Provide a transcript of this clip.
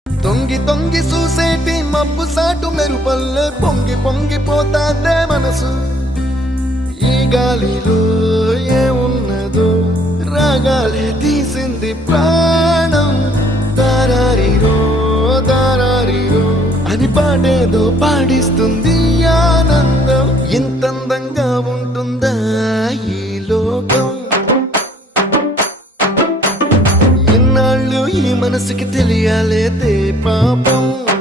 తొంగి తొంగి చూసేటి మబ్బు సాటు మెరుపల్లె పొంగి పొంగిపోతాదే మనసు. ఈ గాలిలో ఏమున్నదో రాగాలే తీసింది ప్రాణం. దారారిరో దారారిరో అని పాడేదో పాడిస్తుంది ఆనందం. ఇంతందంగా ఉంటుందా ఈ లోకం? ఇన్నాళ్ళు ఈ మనసుకి తెలియాలేదే పాపం.